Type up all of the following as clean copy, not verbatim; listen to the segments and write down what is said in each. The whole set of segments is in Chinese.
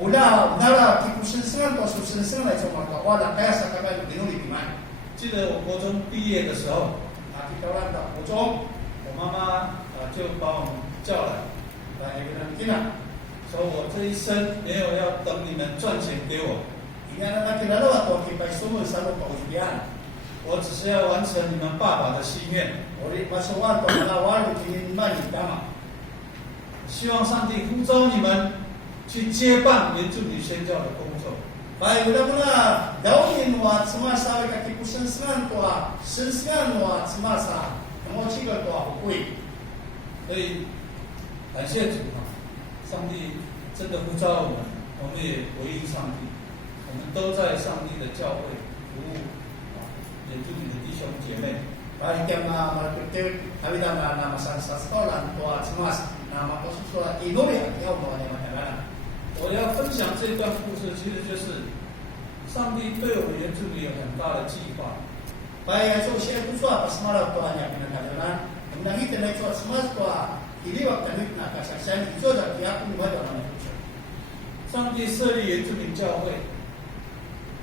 우리나라 기부신승한 또 수신승을 해서 말까 와라 가야사 가가지고 비누리비만 记得我国中毕业的时候， 기도한다 고종 我妈妈就把我们叫来， 이거는 기나 说我这一生没有要等你们赚钱给我， 이거는 기나로와 또 기빠이 숨을 살로 또 우리비안 我只是要完成你们爸爸的心愿。 우리 마소와 또 나와를 기인만이 있다마 希望上帝呼召你们去接办原住民宣教的工作。 Baik, udah daun wa semasa ka kipusensengan tua sensengan wa semasa mo chiga tua hui 所以感谢主啊，上帝真的呼召我们，我们也回应上帝，我们都在上帝的教会服务原住民的弟兄姐妹。 Baik yang malpete habida na masansa sekolah tua semas na makosusua inuri ya mo ne mahalana 我要分享这段故事，其实就是上帝对我们原住民有很大的计划。 Baik so share kusua pas malam tua nya pinakalan nang hit na tua semas tua iliwak tanit na kasaksian ijo da kiapu ni wada na kusua 上帝设立原住民教会，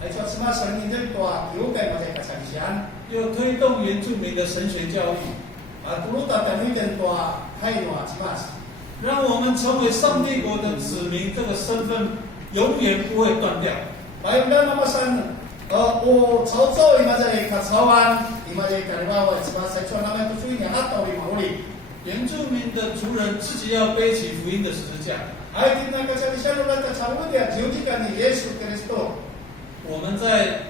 ai tua semas ni den tua yukai ma kasaksian 又推动原住民的神学教育， tuluta tanit den tua hai no semas 让我们成为上帝国的子民，这个身份永远不会断掉。 Baik dan namasan cao imajai kacawan imajai karibawa semasa itu namanya tujuannya atau imahuli 原住民的族人自己要背起福音的十字架。 ayat kita kasih ulah kacau dia jiujikan Yesus Kristus 我们在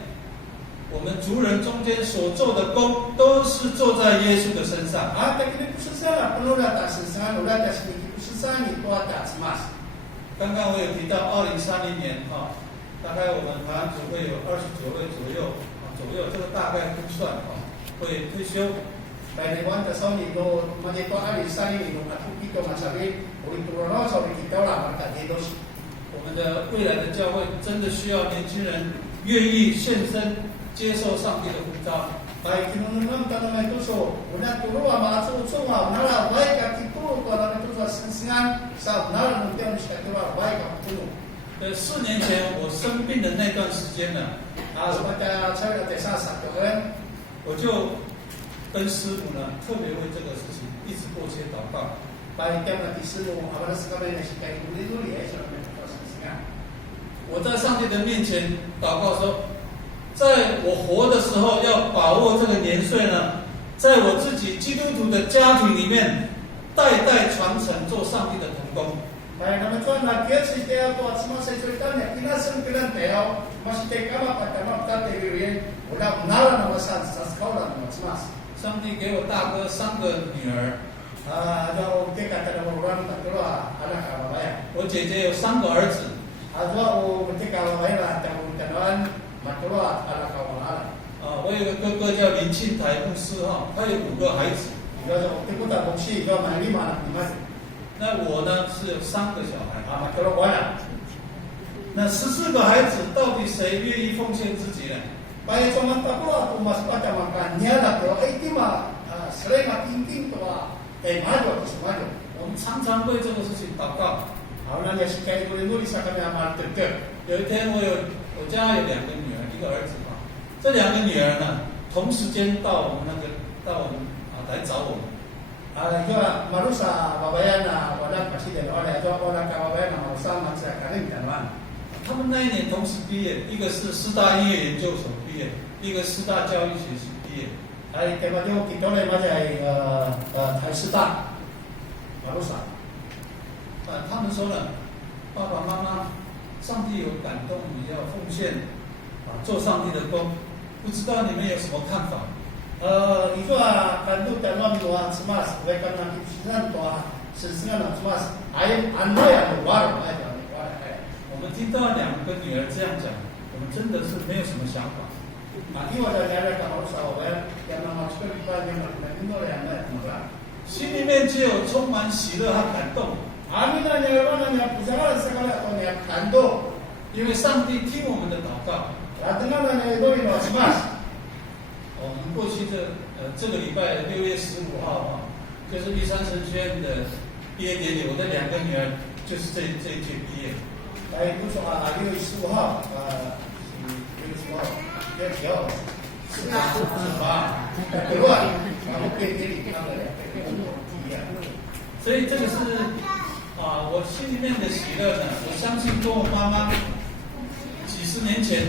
我们族人中间所做的工，都是做在耶稣的身上。 ada kini khususnya penuh data sesangan ulah kasih khususan itu ada semas 刚刚我有提到2030年大概我们台湾组会有29位左右这个大概估算会退休。 baik dewan kesal itu macam itu ada sana itu aku itu macam ini boleh turun sampai kita lah mereka hidup 我们的未来的教会真的需要年轻人愿意献身，接受上帝的呼召。 baik kinunun tanah itu so udah turun sama asuh semua nala baik kaki turun kalau itu so sensingan saat nala mungkin bisa turun baik aku turun 4年前我生病的那段时间呢， sebagai saya desa satu kan 我就跟师母呢特别为这个事情一直迫切祷告。 baik yang nanti semua awalnya sekarang ini sekian dulu ya selama sensingan 我在上帝的面前祷告说，在我活的时候要把握这个年岁呢，在我自己基督徒的家庭里面代代传承，做上帝的同工。 baik nama Tuhan lagi sih dia buat semua ceritanya kita sembilan teo masih teka apa kata kita teorian udah nala nama sekolah nama semas 上帝给我大哥3个女儿， ada kita kata nama orang tak tahu anak apa ya 我姐姐有3个儿子， ada ketika apa ya lah tahu kenalan matua anak kawan 我有个哥哥叫林庆台牧师他有5个孩子， jadi kita tak bukti kita main lima anak 那我呢是有3个小孩， matua banyak 那14个孩子到底谁愿意奉献自己呢？ baik cuma tak tahu aku masuk pada makannya lah kalau itu mah sering tinggi tua maju terus maju 我们常常为这个事情祷告。 awalnya dia sekali boleh nulis akan amal terker 有一天我家有2个女儿，1个儿子这2个女儿呢，同时间到我们来找我们。 juga marusa babayan wadah pasti dan oleh juga orang kawabayan marusa masa kalian dan 他们那一年同时毕业，一个是师大音乐研究所毕业，一个师大教育学系毕业。 hari kemarin kita oleh macam Thai Sita marusa 他们说呢，爸爸妈妈，上帝有感动你要奉献做上帝的工，不知道你们有什么看法？ itu kan tu dalam doa semas mereka nanti sinan doa sinan semas ayat anda yang luar aja 我们听到2个女儿这样讲，我们真的是没有什么想法。 ini wadah nyara kalau sahabat yang nama sekali kita yang itu yang mana 心里面就有充满喜乐和感动。 Aminnya nyara pujangan sekali atau yang kando 因为上帝听我们的祷告。 dengan itu ini semas 我们过去这个礼拜6月15号就是玉山神学院的毕业典礼，我的2个女儿就是这一届毕业。哎，不错啊，6月15号，6月15号，要几号？18，对吧？然后给你看了2个所以这个是我心里面的喜乐呢。我相信跟我妈妈几十年前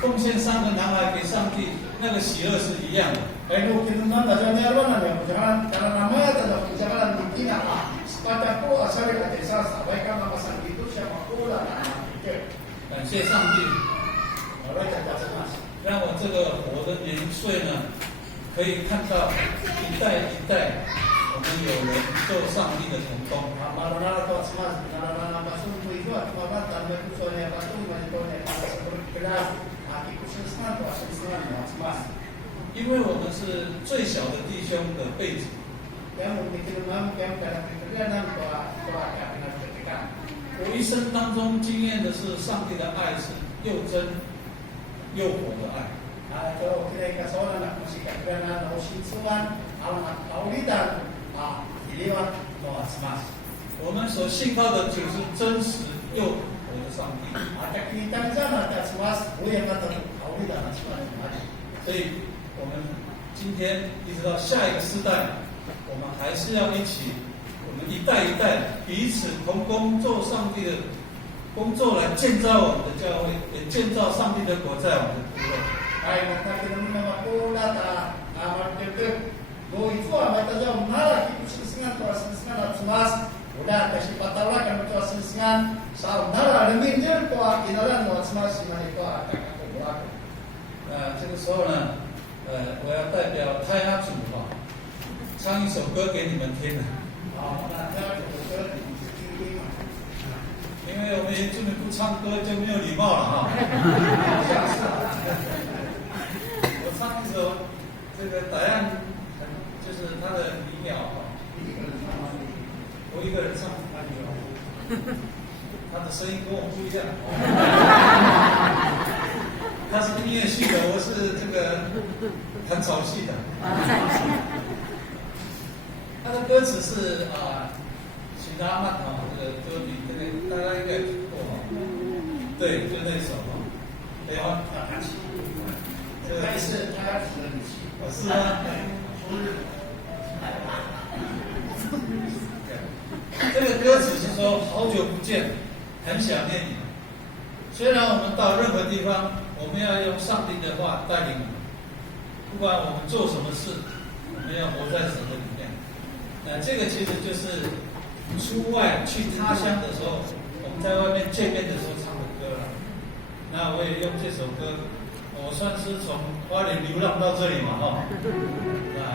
奉献3个男孩给上帝，那个喜乐是一样的。Kalau kita nak belajar ni apa nak? Jangan nama atau jangan bikin apa. Pada aku asal ada desa sampaikan nama sang itu siapa pula nak. 感谢上帝，让我这个活的年岁呢，可以看到一代一代，我们有人做上帝的同工。因为我们是最小的弟兄的辈子，我一生当中经验的是上帝的爱是又真又活的爱。我们所信靠的就是真实又活的上帝。所以我们今天一直到下一个世代，我们还是要一起，我们一代一代彼此同工做上帝的工作，来建造我们的教会，也建造上帝的国在我们的部落。这个时候呢，我要代表泰雅族唱一首歌给你们听。因为我们原住民不唱歌就没有礼貌了哈。我唱一首这个答案，就是他的民谣哈。我一个人唱，他的声音跟我不一样。他是音乐系的，我是这个弹草系的。他的歌词是许达曼这个歌名，这个大家应该听过对，就那首对吗？这个是他的语气。是吗？这个歌词是说好久不见，很想念你。虽然我们到任何地方，我们要用上帝的话带领我们，不管我们做什么事，我们要活在神的里面。这个其实就是出外去他乡的时候，我们在外面见面的时候唱的歌了。那我也用这首歌，我算是从花莲流浪到这里嘛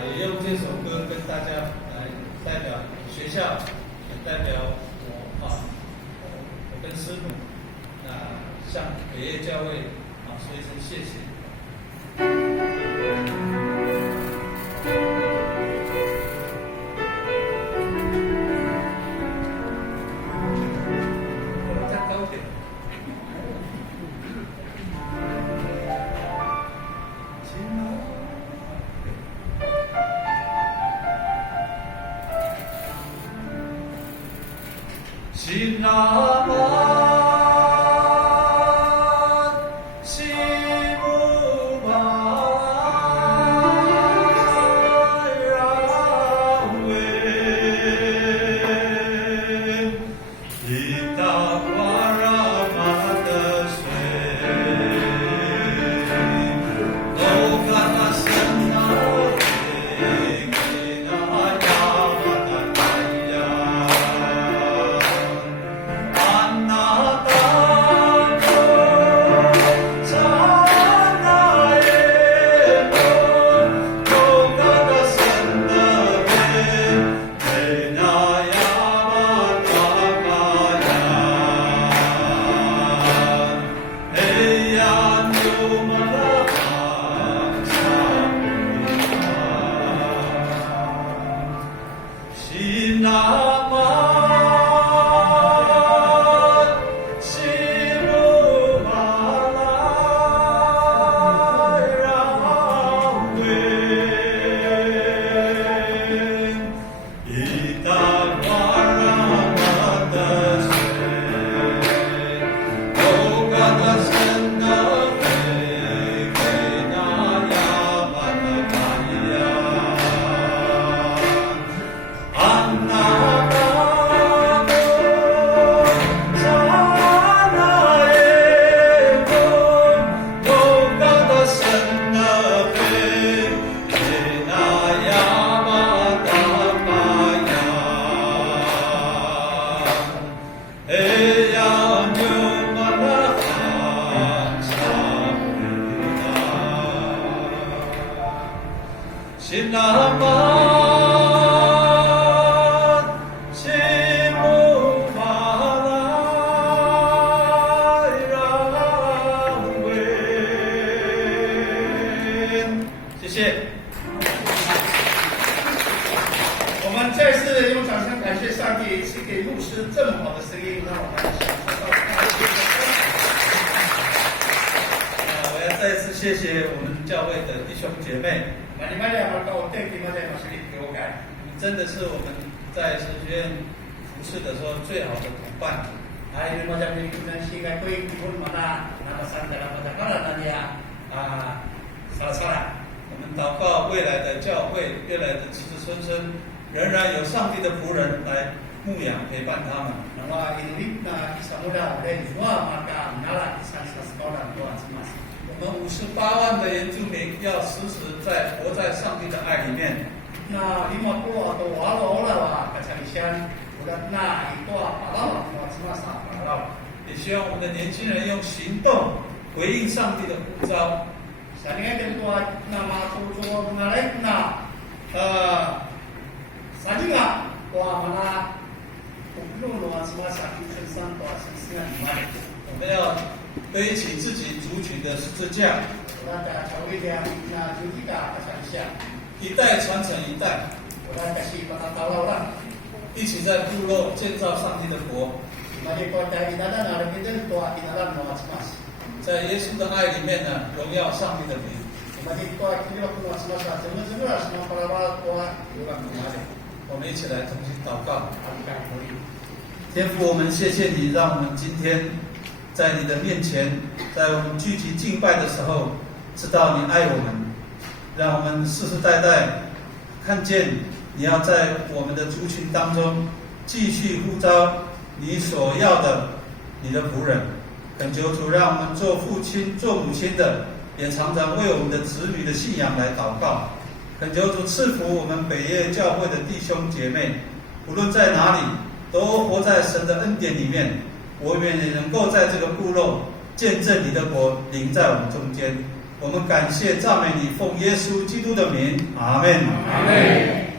也用这首歌跟大家来代表学校，也代表我跟师母，向北业教会说一声谢谢。心那么心不怕，谢谢我们教会的弟兄姐妹，马里马里马高对比马在马是里给我改。真的是我们在神学院服侍的时候最好的同伴。还有马在那个是该归分嘛那个三个马在干了那里啊啥啥。我们祷告未来的教会，未来的子子孙孙，仍然有上帝的仆人来牧养陪伴他们。那么因为那伊萨穆拉在主啊马卡那拉伊萨斯高兰多阿斯马斯。我们58万的原住民要时时活在上帝的爱里面。那50%atau walau lah kecarian udah nah itu apalah cuma salah. 也希望我们的年轻人用行动回应上帝的呼召。Saya tentu nama tujuh menarik na salinga wah mana uknul luar semua sakit sensan tua sensan mana. 我们要背起自己族群的十字架。Udah cawe dia na juga kecarian. 一代传承一代， udah kasih patah lah. 一起在部落建造上帝的国。 Mari kota kita dan ada kita tua kita dan luar semua. 在耶稣的爱里面呢，荣耀上帝的名。 Mari tua kita luar semua semua semua para tua luar semua. 我们一起来同心祷告。天父，我们谢谢你，让我们今天在你的面前，在我们聚集敬拜的时候，知道你爱我们，让我们世世代代看见你要在我们的族群当中继续呼召你所要的你的仆人。恳求主，让我们做父亲、做母亲的，也常常为我们的子女的信仰来祷告。恳求主赐福我们北业教会的弟兄姐妹，无论在哪里，都活在神的恩典里面。我们也能够在这个部落见证你的国临在我们中间。我们感谢赞美你，奉耶稣基督的名，阿们。阿们。